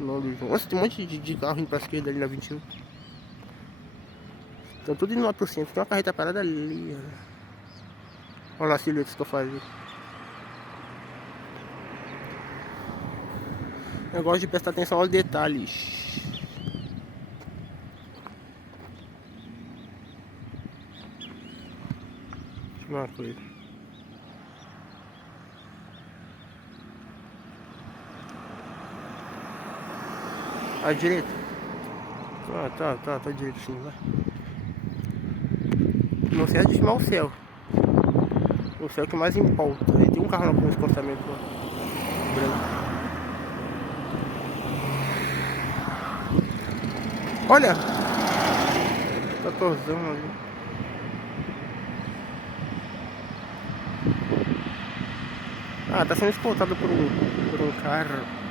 Nossa, tem um monte de carro indo pra esquerda ali na 21. Estão tudo indo lá pro centro. Tem uma carreta parada ali. Olha lá as silhuetas que eu falei. Eu gosto de prestar atenção aos detalhes. Deixa eu ver uma coisa. À direita. Tá direito sim, vai. Não se de chamar o céu. O céu que mais importa. Aí tem um carro lá com esse encostamento branco. Olha! Tratorzão ali. Ah, tá sendo escoltado por um carro.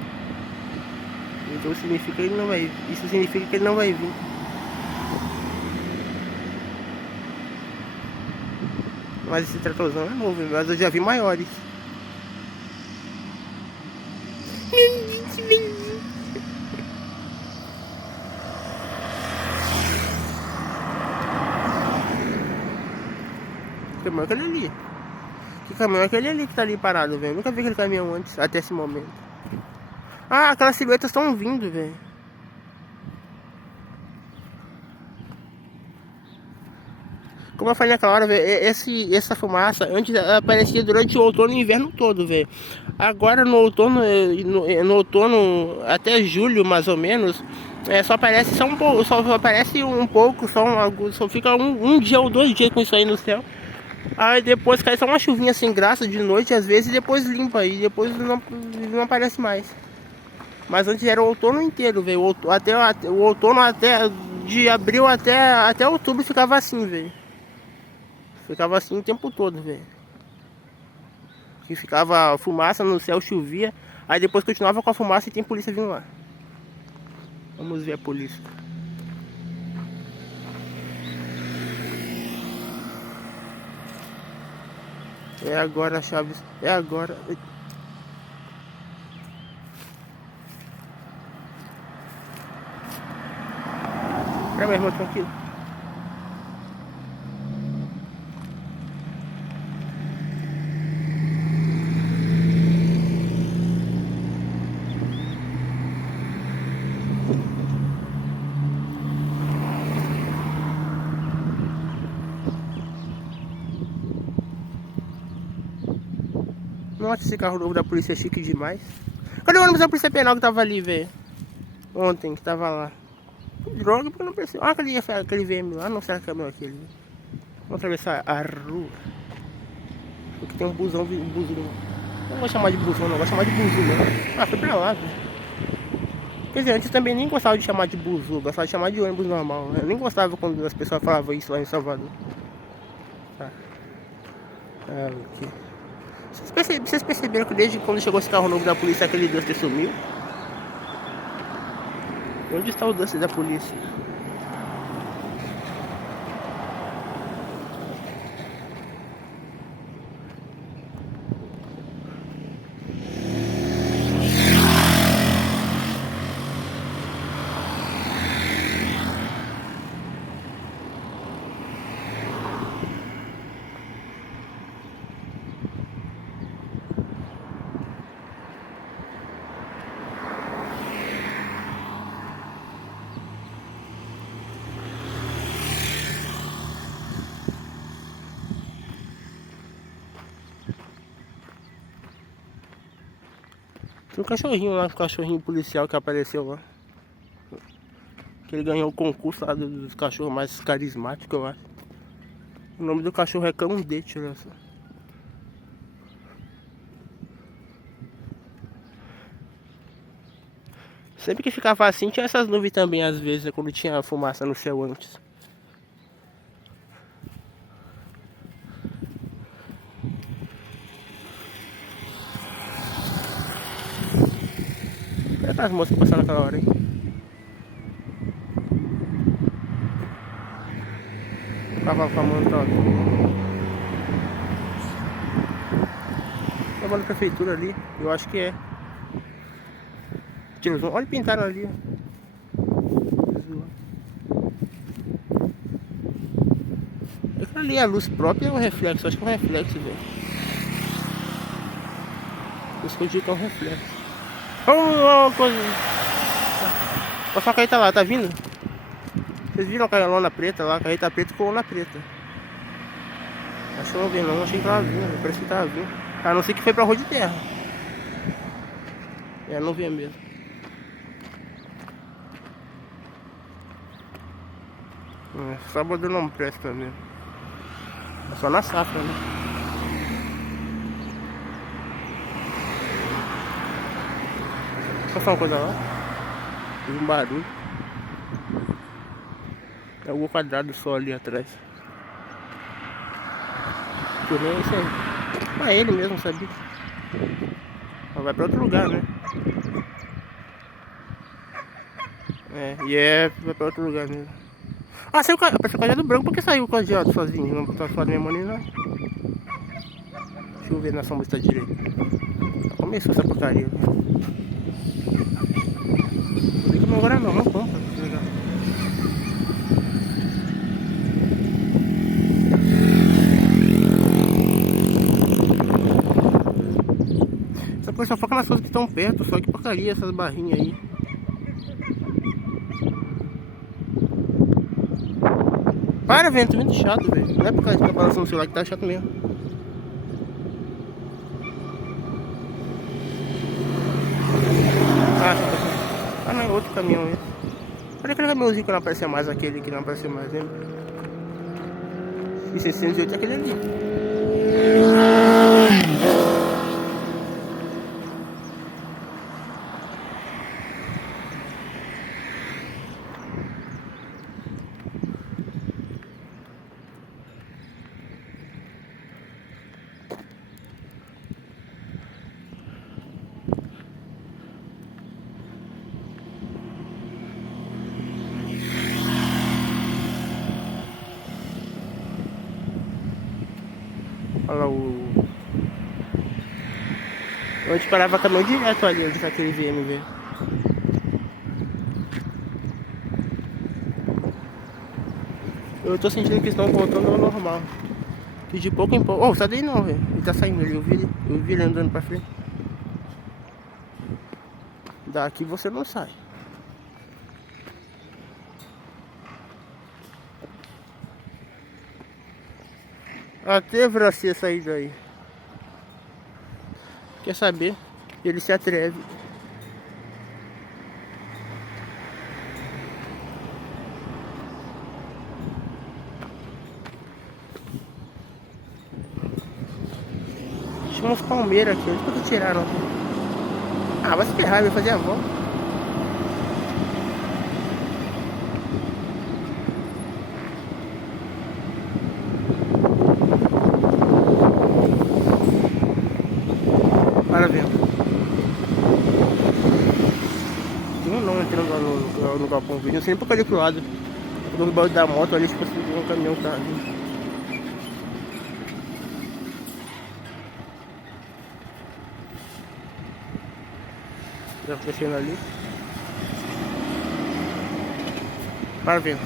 Então significa que ele não vai. Isso significa que ele não vai vir. Mas esse tratorzão é novo, mas eu já vi maiores. Que caminhão é aquele ali? Que caminhão é aquele ali que tá ali parado, velho? Nunca vi aquele caminhão antes, até esse momento. Ah, aquelas silhuetas estão vindo, velho. Como eu falei naquela hora, velho, essa fumaça antes aparecia durante o outono e o inverno todo, velho. Agora no outono, no outono até julho mais ou menos, só aparece só um pouco, só aparece um pouco, só fica um dia ou 2 dias com isso aí no céu. Aí depois cai só uma chuvinha sem graça de noite às vezes e depois limpa e depois não aparece mais. Mas antes era o outono inteiro, velho. O outono até de abril até outubro ficava assim, velho. Ficava assim o tempo todo, velho. Que ficava fumaça no céu, chovia. Aí depois continuava com a fumaça e tem polícia vindo lá. Vamos ver a polícia. É agora, Chaves. É agora. Pera, meu irmão, tranquilo. Nossa, esse carro novo da polícia é chique demais. Cadê o ônibus da Polícia Penal que tava ali, velho? Ontem, que tava lá. Que droga, porque eu não percebi. Ah, aquele VM lá. Não, será que é meu aquele? Vamos atravessar a rua. Porque tem um busão, um busão. Não vou chamar de busão, não. Vou chamar de buzu, né? Ah, foi pra lá, velho. Quer dizer, antes também nem gostava de chamar de buzu. Gostava de chamar de ônibus normal, né? Eu nem gostava quando as pessoas falavam isso lá em Salvador. Tá. Aqui. Vocês perceberam que desde quando chegou esse carro novo da polícia, aquele Duster sumiu? Onde está o Duster da polícia? Tem um cachorrinho lá, um cachorrinho policial que apareceu lá. Que ele ganhou o concurso lá dos cachorros mais carismáticos, eu acho. O nome do cachorro é Candete, olha só. Sempre que ficava assim, tinha essas nuvens também, às vezes, quando tinha fumaça no céu antes. Olha aquelas moças passando naquela hora, hein? O cavalo com a mão tá. Tava na prefeitura ali, eu acho que é. Olha, pintaram ali, ó. Aquilo ali é a luz própria ou é um reflexo? Acho que é um reflexo, velho. Isso que eu digo que é um reflexo. Oh, coisa. Olha só a carreta lá, tá vindo? Vocês viram a lona preta lá? A carreta preta com lona preta. Acho que eu não vi não, achei que tava vindo, parece que tava vindo. A não ser que foi pra rua de terra. É, não vi mesmo. Sábado não presta mesmo. É só na safra, né? Deixa eu falar uma coisa lá. Tem um barulho. É o quadrado só ali atrás. Por nem isso aí. Ah, ele mesmo sabia. Mas vai pra outro lugar, né? É, vai pra outro lugar mesmo. Ah, saiu apareceu o cadeado branco, por que saiu o cadeado sozinho? Não tá só minha mão nem nada. Deixa eu ver na sombra se tá direito. Já começou essa porcaria. Não liga agora não compra. Essa coisa só foca nas coisas que estão perto, só que porcaria essas barrinhas aí. Para, vento, muito chato, velho. Não é por causa de ficar balançando o celular que tá chato mesmo. Ah, não, é outro caminhão esse. Olha aquele caminhãozinho que não aparecia mais, aquele que não apareceu mais, lembra? E 608 é aquele ali. Olha lá o... Onde parava caminhão direto ali, onde tá aquele VMV. Eu tô sentindo que eles estão voltando ao normal. E de pouco em pouco... Oh, sai daí não, velho. Ele tá saindo ali, eu vi ele andando pra frente. Daqui você não sai. Até você sair daí. Quer saber? Ele se atreve. Tinha umas palmeiras aqui, onde que tiraram? Ah, vai se ferrar, vai fazer a volta. Para ver. Tem um não entrando no galpão vídeo, não sei nem porque ali pro lado. No barulho da moto ali, tipo assim, um caminhão tá ali. Já fechando ali. Para ver.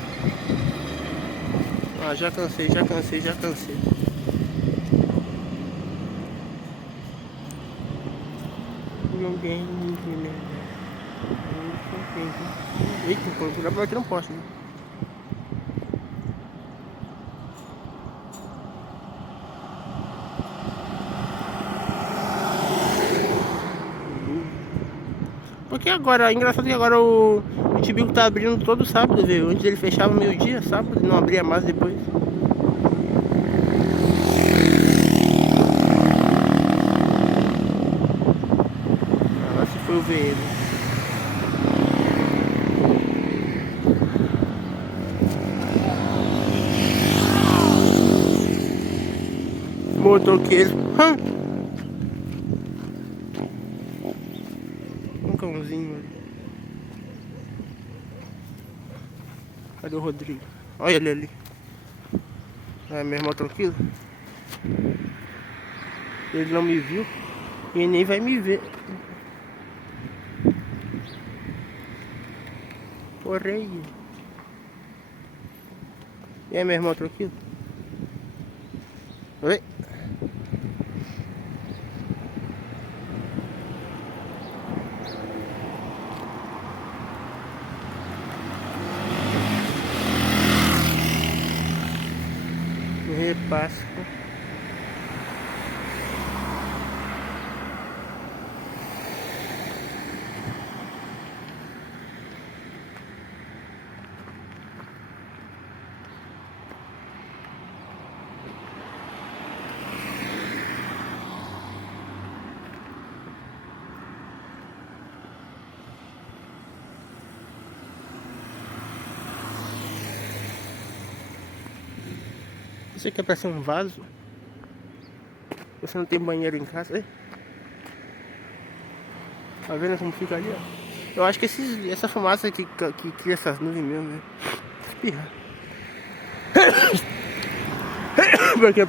Ah, já cansei. Ninguém. Eita, dá pra bater um poste, né? Porque agora, engraçado que agora o Tibico tá abrindo todo sábado, viu? Antes ele fechava meio-dia, sábado, e não abria mais depois. Ah, lá se foi o VM. Motoqueiro. Um cãozinho ali. Cadê o Rodrigo? Olha ele ali. É, meu irmão tranquilo. Ele não me viu e nem vai me ver. Correio. E aí, meu irmão tranquilo? Oi? Repasso. Isso aqui é pra ser um vaso. Você não tem banheiro em casa, hein? Tá vendo como fica ali, ó? Eu acho que essa fumaça que cria essas nuvens mesmo, né? Espirra. Por quê?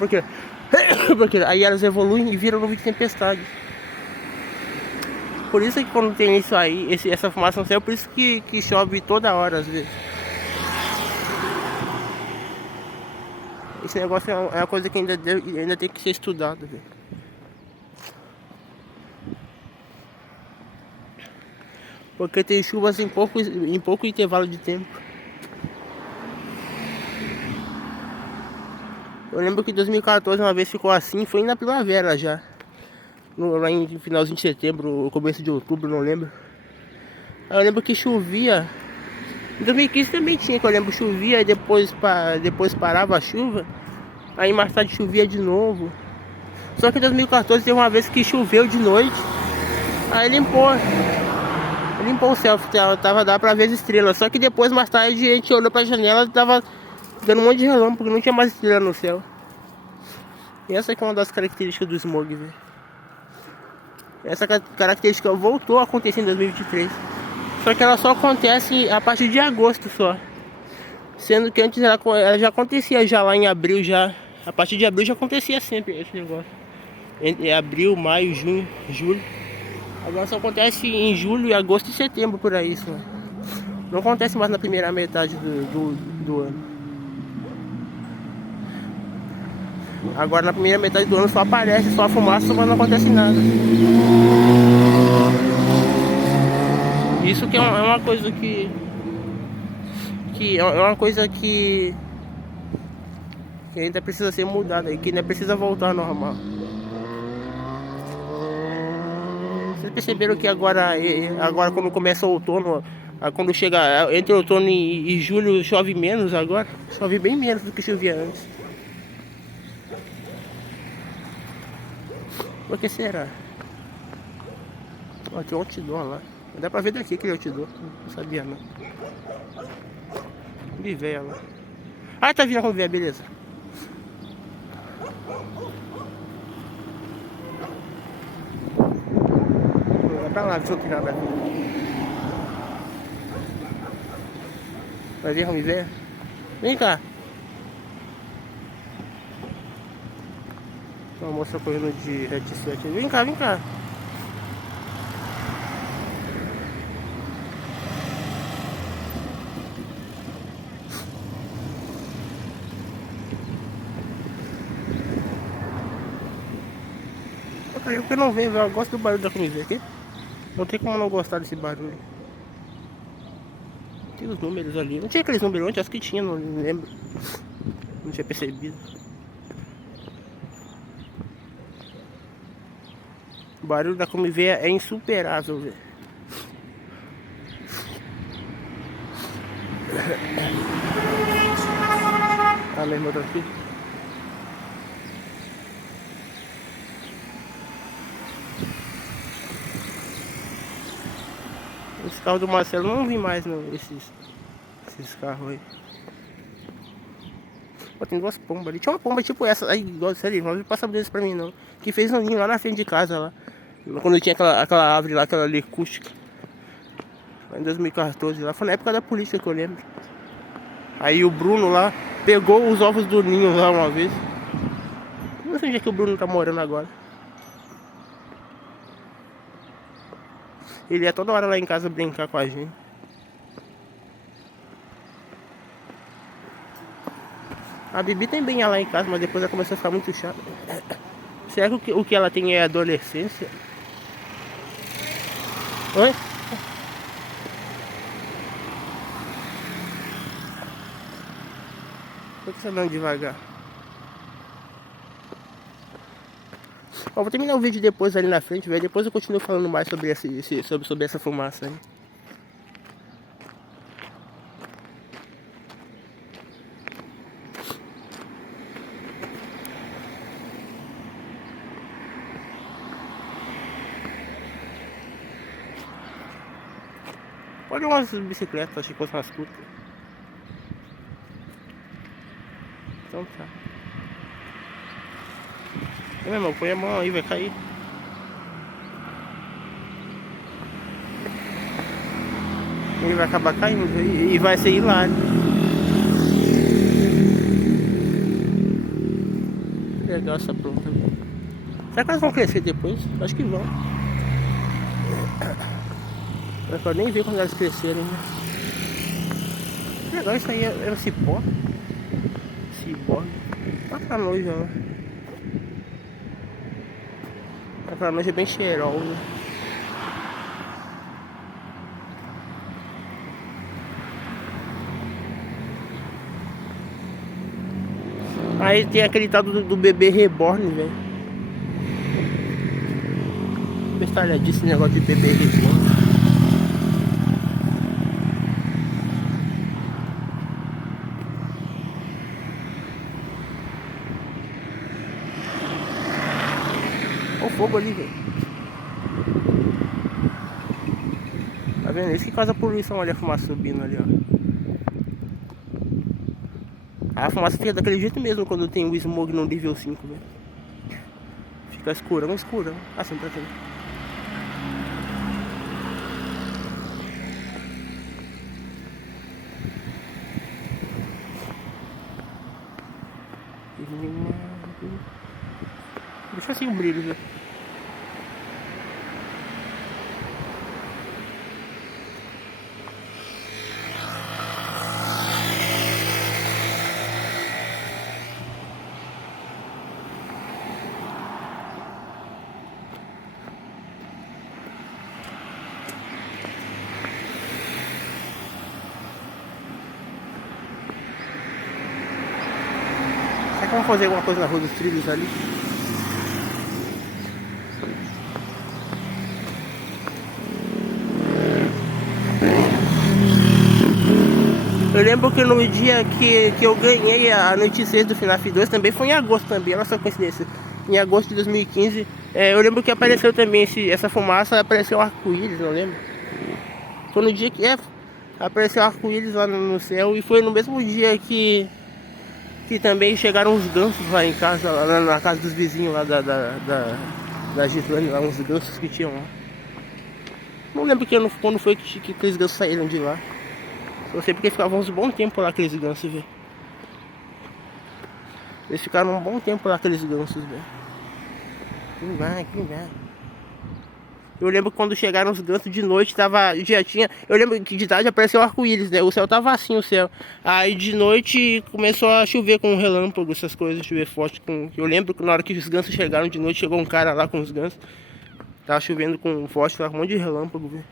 Porque aí elas evoluem e viram nuvem de tempestade. Por isso que quando tem isso aí, essa fumaça no céu, por isso que chove toda hora às vezes. Esse negócio é uma coisa que ainda tem que ser estudada, velho. Porque tem chuvas em pouco intervalo de tempo. Eu lembro que em 2014 uma vez ficou assim, foi na primavera já. Lá em finalzinho de setembro, começo de outubro, não lembro. Aí eu lembro que chovia. Em 2015 também tinha, que eu lembro, chovia e depois parava a chuva. Aí mais tarde chovia de novo. Só que em 2014 teve uma vez que choveu de noite. Aí limpou o céu, dá pra ver as estrelas. Só que depois, mais tarde, a gente olhou pra janela e tava dando um monte de relâmpago, não tinha mais estrela no céu. E essa aqui é uma das características do smog, velho. Essa característica voltou a acontecer em 2023. Só que ela só acontece a partir de agosto só. Sendo que antes ela já acontecia já lá em abril já. A partir de abril já acontecia sempre esse negócio. Entre abril, maio, junho, julho. Agora só acontece em julho, agosto e setembro por aí só. Não acontece mais na primeira metade do ano. Agora na primeira metade do ano só aparece, só a fumaça, mas não acontece nada. Isso que é uma coisa que é uma coisa que ainda precisa ser mudada, que ainda precisa voltar ao normal. Vocês perceberam que agora quando começa o outono, quando chega entre outono e julho, chove menos agora? Chove bem menos do que chovia antes. Por que será? Ó, tem um outdoor lá. Dá pra ver daqui aquele outdoor. Não sabia não. Viveia lá. Ah, tá vindo a rodovia, beleza. Vai pra lá, deixa eu tirar daqui. Vai ver, vamos ver? Vem cá. Uma moça correndo de headset. Vem cá, vem cá. Eu não vejo, eu gosto do barulho da camiseta aqui. Não tem como não gostar desse barulho. Tem os números ali. Não tinha aqueles números antes? Acho que tinha, não lembro. Não tinha percebido. O barulho da Comiveia é insuperável, velho. Ah, meu irmão tá aqui. Esse carro do Marcelo não vi mais, não. Esses carros aí. Pô, tem duas pombas ali. Tinha uma pomba tipo essa aí, igual sério, não passa por isso pra mim não. Que fez um ninho lá na frente de casa lá. Quando tinha aquela árvore lá, aquela licústica. Lá em 2014 lá. Foi na época da polícia que eu lembro. Aí o Bruno lá pegou os ovos do ninho lá uma vez. Não sei onde é que o Bruno tá morando agora. Ele ia toda hora lá em casa brincar com a gente. A Bibi também ia lá em casa, mas depois ela começou a ficar muito chata. Será que o que ela tem é adolescência? Oi? Por que você tá andando devagar? Ó, vou terminar o vídeo depois ali na frente, velho. Depois eu continuo falando mais sobre sobre essa fumaça aí. Olha umas bicicletas, achei que fosse umas curtas. Então tá. Meu irmão, põe a mão aí, vai cair. Ele vai acabar caindo e vai ser hilário. Legal essa planta. Será que elas vão crescer depois? Acho que vão. Eu quero nem ver quando elas crescerem, né? Legal, isso aí é um cipó. Cipó. Tá pra noite, ó. Aquela noite é bem cheirosa. Aí tem aquele tal do bebê reborn, velho. Bestalhadíssimo esse negócio de bebê reborn. Olha o fogo ali, velho. Tá vendo? Isso que causa poluição, olha a fumaça subindo ali, ó. A fumaça fica daquele jeito mesmo quando tem o smog no nível 5, velho. Fica escurão, escurão. Assim pra frente. Deixa assim o brilho, velho. Será que vamos fazer alguma coisa na Rua dos Trilhos ali? Eu lembro que no dia que eu ganhei a noite 6 do FNAF 2 também foi em agosto também, olha só a coincidência. Em agosto de 2015 Eu lembro que apareceu também essa fumaça, apareceu arco-íris, não lembro. Foi no dia que apareceu arco-íris lá no céu, e foi no mesmo dia que também chegaram os gansos lá em casa, lá na casa dos vizinhos lá da Gislane, lá uns gansos que tinham lá. Não lembro quando foi que aqueles gansos saíram de lá. Só sei porque ficavam uns bom tempo lá aqueles gansos, velho. Eles ficaram um bom tempo lá aqueles gansos, velho. Quem vai? Eu lembro que quando chegaram os gansos de noite, já tinha... Eu lembro que de tarde apareceu o arco-íris, né? O céu tava assim, o céu. Aí de noite começou a chover com relâmpago, essas coisas, chover forte. Eu lembro que na hora que os gansos chegaram de noite, chegou um cara lá com os gansos. Tava chovendo com forte, tava um monte de relâmpago, velho.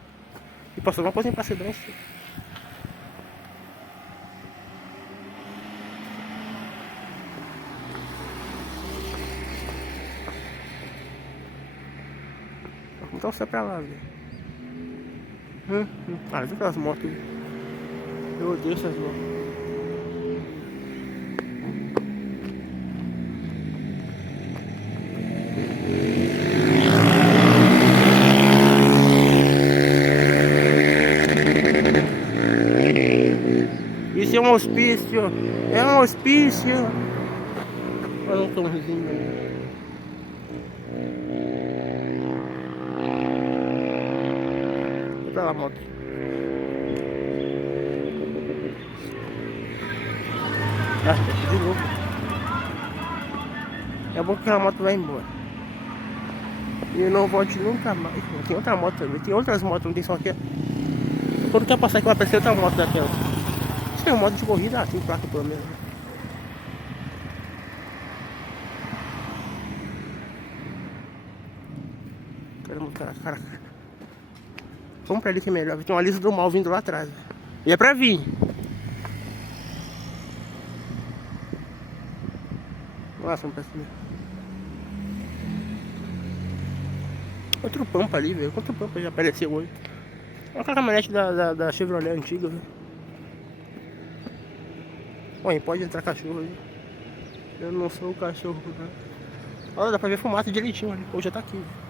E passou uma coisa em Pacedense. Então sai pra lá, velho. Olha aquelas motos. Eu odeio essas motos. Isso é um hospício. É um hospício. Olha um cãozinho ali. Pra lá, moto. De novo. É bom que aquela moto vai embora. E eu não volte nunca mais. Tem outra moto também. Tem outras motos, não tem só aqui. Quando quer passar aqui vai aparecer outra moto daquela. Isso é uma moto de corrida. Tem placa pelo menos. Cara. Vamos pra ali que é melhor. Tem uma lista do mal vindo lá atrás. E é pra vir. Nossa, vamos pra cima. Outro Pampa ali, velho. Outro Pampa já apareceu hoje. Olha a caminhonete da Chevrolet antiga, velho. Olha, pode entrar cachorro aí. Eu não sou o cachorro, né? Olha, dá pra ver fumaça direitinho ali. Hoje já tá aqui, velho.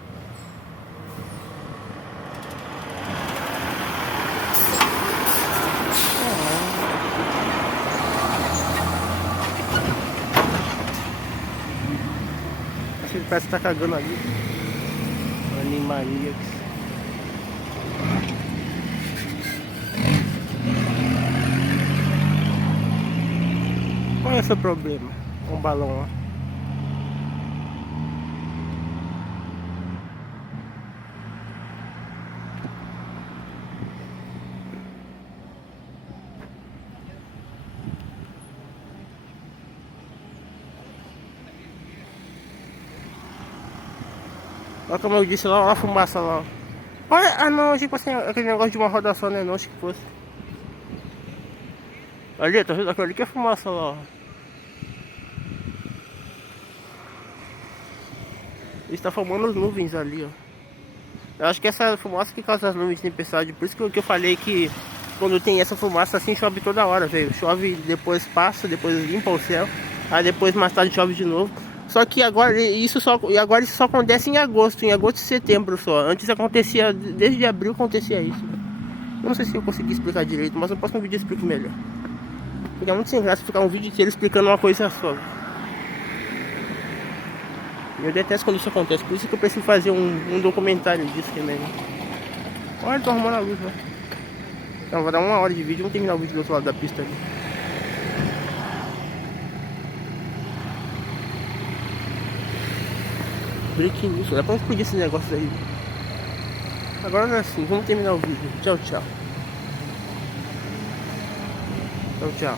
Ele parece que tá cagando ali. Animaniacs. Qual é o seu problema com o balão lá? Olha como eu disse lá, olha a fumaça lá. Olha, não, tipo assim, aquele negócio de uma roda só, né? Não, acho que fosse. Ali, tá vendo? Aquilo ali que é fumaça lá, ó. Está formando as nuvens ali, ó. Eu acho que essa fumaça que causa as nuvens de tempestade. Por isso que eu falei que quando tem essa fumaça assim chove toda hora, velho. Chove, depois passa, depois limpa o céu. Aí depois mais tarde chove de novo. Só que agora isso só acontece em agosto e setembro só. Antes acontecia, desde abril acontecia isso. Eu não sei se eu consegui explicar direito, mas no próximo vídeo eu explico melhor. Porque é muito sem graça ficar um vídeo inteiro explicando uma coisa só. Eu detesto quando isso acontece, por isso que eu preciso fazer um documentário disso também. Olha, tô arrumando a luz, né? Então vou dar 1 hora de vídeo, vamos terminar o vídeo do outro lado da pista ali. Breaking news, dá pra explodir esse negócio aí. Agora é assim, vamos terminar o vídeo. Tchau, tchau. Tchau, tchau.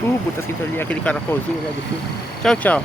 Turbo, tá escrito ali, aquele caracolzinho, né, do filme. Tchau, tchau.